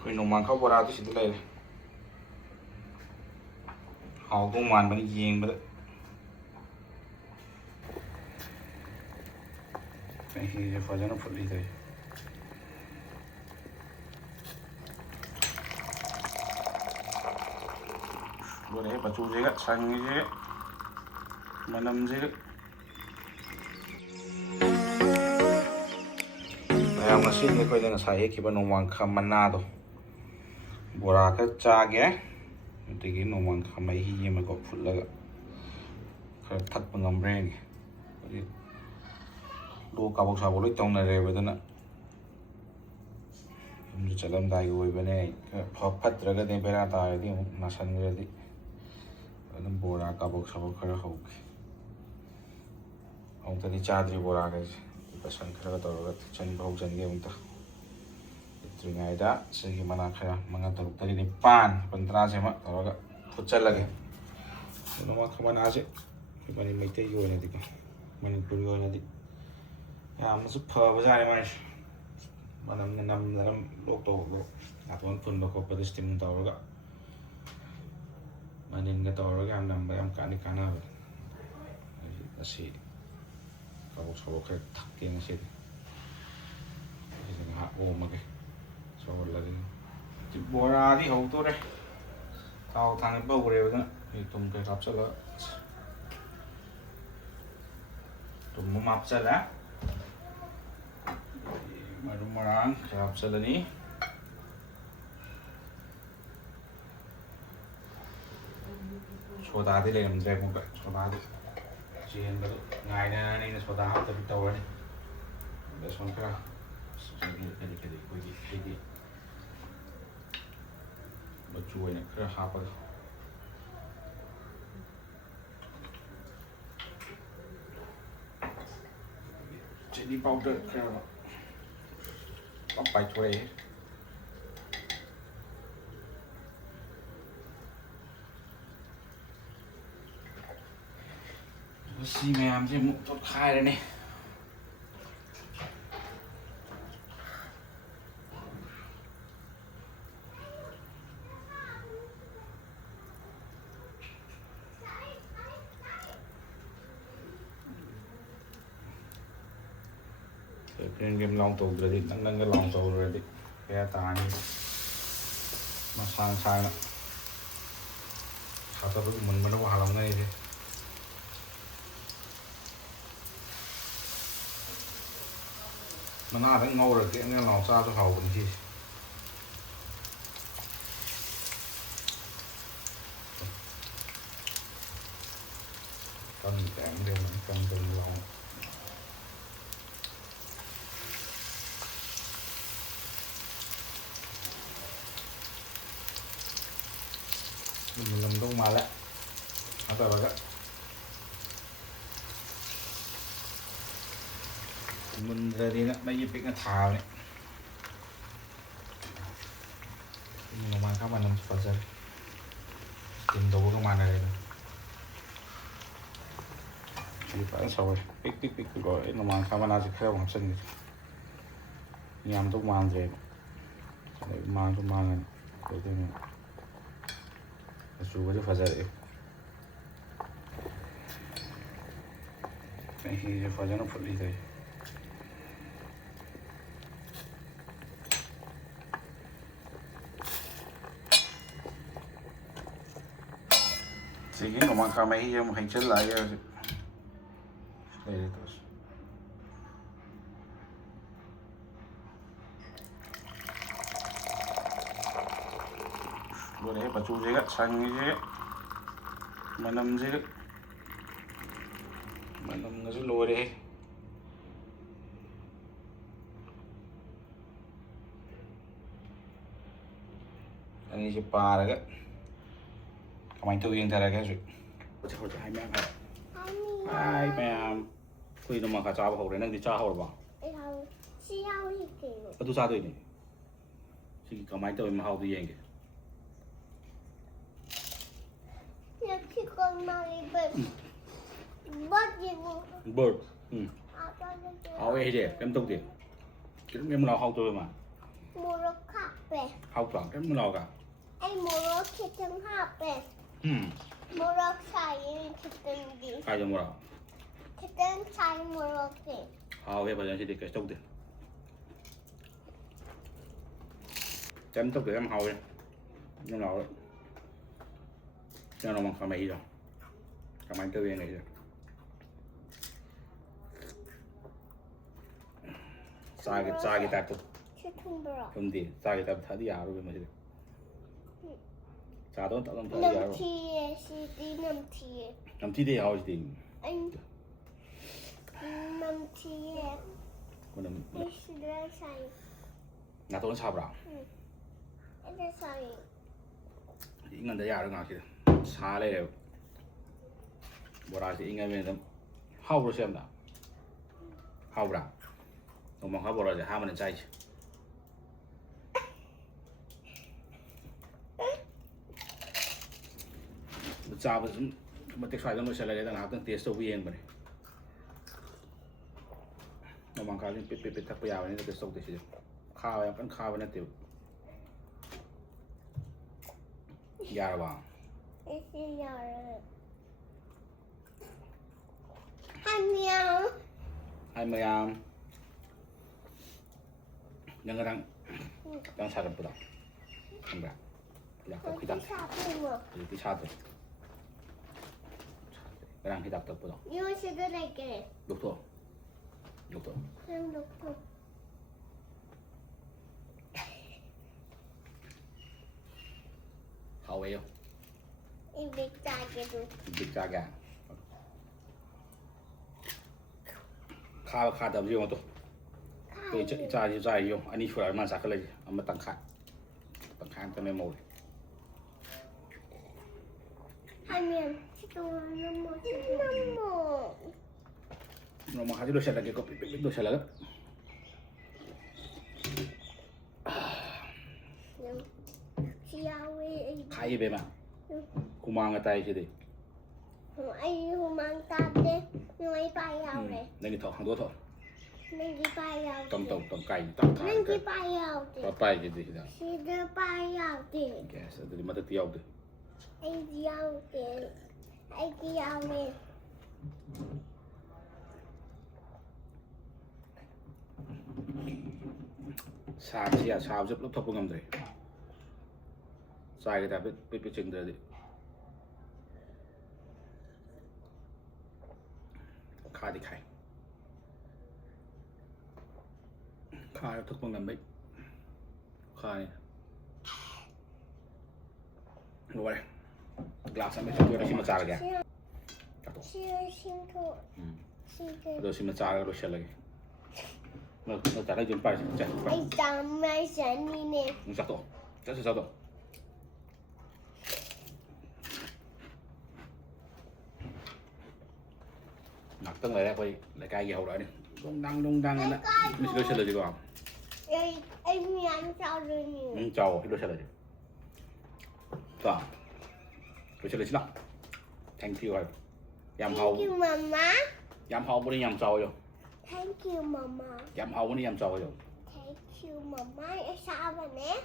ꯑꯩꯈꯣꯏ ꯅꯣꯡꯃꯥꯡꯈꯥ ꯕꯣꯔꯥꯗꯨ ꯁꯤꯗ ꯂꯩꯔꯦ ꯍꯥꯎꯗꯧ ꯃꯥꯟꯕꯅꯤ ꯌꯦꯡꯕꯗ ꯃꯍꯤꯁꯦ ꯐꯖꯅ ꯐꯨꯠꯂꯤꯗꯣꯏ ꯂꯣꯏꯔꯦ ꯃꯆꯨꯁꯤꯒ ꯁꯪꯉꯤꯁꯤꯒ ꯃꯅꯝꯁꯤꯒ ꯃꯌꯥꯝ ꯉꯁꯤꯗꯤ ꯑꯩꯈꯣꯏꯗ ꯉꯁꯥꯏ ꯍꯦꯛꯈꯤꯕ ꯅꯣꯡꯃꯥꯡꯈꯥ ꯃꯅꯥꯗꯣ ꯕꯣꯔꯥ ꯈꯔ ꯆꯥꯒꯦ ꯑꯗꯒꯤ ꯅꯣꯡꯃꯥꯡꯈꯥ ꯃꯍꯤ ꯑꯃꯀꯣ ꯐꯨꯠꯂꯒ खर थक ngambrengi लो काबोक साबो लोई तौनरे बदना हम चलम दाई होई बने फत्रगा दे बेरा तायदि नासनगदि अदम बोरा काबोक साबो खर होके औतदि चाद्री बोरा गज पसन खर तौरगा चन भौ जनगे उंता त्रिंगाइदा सगी मना खरा मंगा तरुक तरी निपान 15 सेमा तौरगा फुचलगे नमा खमना से मनी मैते योनदि मणिपुर योनदि यामसु फबजारे माइस मनम नम नरम लोक तो आतवन फुन बखोपद स्टीम तौरगा मनिनगा तौरगा हम नंबर हम कानी काना असी काबो सबो खर थक्के नसे इजंगा ओ मगे सो लगे बोरादि हौतोरे ताव थांगे बौरे बदन तुम के कापचला तुम मापचला marum marang kapsalani soda di le namdre muka soda di chen bado ngai na ni na soda ha ta tawani da son kra kedi koi di bachu ne kra ha pa chili powder kra by tray. See me, I'm just not hiding it. Playing game long to ready, nang long to ready. Kaya tani masang sana. Kata tu mun mana wahalang na ini. Mana ada ngau rồi cái nghe lòng xa cho hậu bình chi. Con kẹm đây mình con từng lòng. Mình làm đông mà lại atau apa mình dari nak bayi pik nak thal ni ngomong kamu nam pasal tim dobo ke mana ni di pas sawah pik ko ngomong kamu nasi kaya wang sen nyam tu mandre mang tu mangan itu ni sudah tu fajar eh ini fajar nak fully tu sige ngomong kami yang mungkin celah ya terus boleh bacu juga sangi juga manam juga manam ngasih luar deh ini si par agak kamay tu yang talaga sih Ôi hai mẹ em hai mẹ em kui nó mà cả cha bảo rồi năng đi cha hậu bảo tu cha tôi này chỉ kamay tu mà hậu tu yang kì bird áo ấy gì em tông tiền cái em nào hậu tôi mà 배. 하우랑 깻물 나오가. 아이 모로 키튼 하배. 모로 사이 키튼기. 가야 뭐라. 키튼 사이 모로기. 왜 bây giờ thì cái trâu tiền. Chém tóc để em hầu đi. Nhưng nào nhưng nó bằng mày rồi. Cảm ơn tư viên này rồi. 싸게 답도 키튼 브라. 근데 싸게 답 다디 야로 왜 마시래. 자도 따로 다디 야로. 남티에 시디 남티에. 남티데 하우지. 아니 남티에. 그럼 시들 사이. 나 돈 차브라. 애들 사이. 인간들 야로 가시래. 차래. 뭐라지 인간면 하우로 시험다. 하우라. 엄마 가보라지 하면은 짜이지. 짜부 좀뭐 텍사이 좀 넣으실래? 내가 나한테 테스트 위엔 거네. 엄마 가진 삐삐삐 탁 뿌야 원래 테스트 되시죠. 카와 약간 카와는 때. 야봐. 이시야를. 한명. 할머야. 영어랑 영사를 보다. 한가. 약간 어디 기다. 사부모. 이렇게 차도. 그랑 기다도 보다. 이거 시들에게. 녹도. 그럼 놓고. 하웨요. 입이 짜게도. 빅자가. 카 더블 또. 그 짜요. 아니 후라 만 사클레. 아마 땅카. 땅카 때문에 뭐. 하면 시도하는 모습. Nó mà hai đôi xe là cái có bị đôi xe là đó. Khai về mà. Cô mang cái tay chứ đi. Ai không mang ta đi, nhưng ai bay vào này. Nên cái thọ hàng đua thọ. Nên cái bay vào. Tầm cày tầm thả. Nên cái bay vào đi. Bay cái gì đó. Thì đưa bay vào đi. Cái sao thì mà tự tiêu được. Anh giao đi. Anh giao đi. Sao giúp lúc thọc ngầm rồi. Sai cái ta biết chừng rồi đi. Khai thì khai. Khai thọc ngầm đấy. Khai. Rồi đây. Glass sampai cukup si macam lagi. Siya Terus si macam lagi terus lagi. Nó trả lại jumpa chạy. Anh tắm mai sáng đi nè. Satu. Satu. Nặc tưng lại lại cay dầu lại đi. Đông đăng này nè. Mình sẽ đưa gì vào. Anh ăn sao rồi nhỉ? Chào, đưa lại. Rồi. Đưa lại nào. Thank you. Yam hậu. Thank you mama. Yam hậu bữa đi yam sầu rồi. Thank you mama. Yam hậu bữa đi yam sầu rồi. Thank you mama. Sao vậy nè?